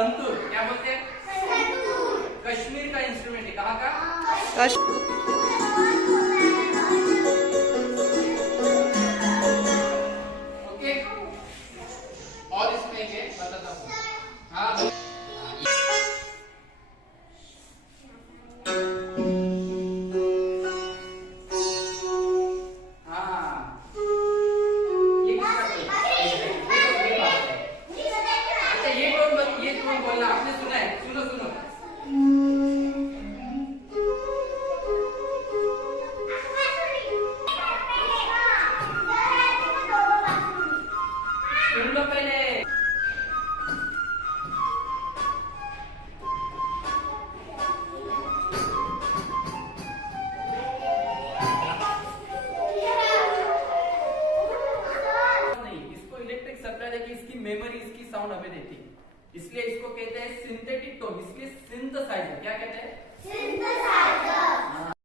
संतूर क्या बोलते हैं? कश्मीर का इंस्ट्रूमेंट है, कहाँ का? ओके, और इसमें ये बताता हूँ। हाँ बोलना आपने सुना है, सुनो सुनो। सुन लो पहले। नहीं, इसको इलेक्ट्रिक सप्लाई देके इसकी मेमोरी, इसकी साउंड हमें देती है, इसलिए इसको कहते हैं सिंथेटिक टोन, इसलिए सिंथेसाइजर। क्या कहते हैं? सिंथेसाइजर।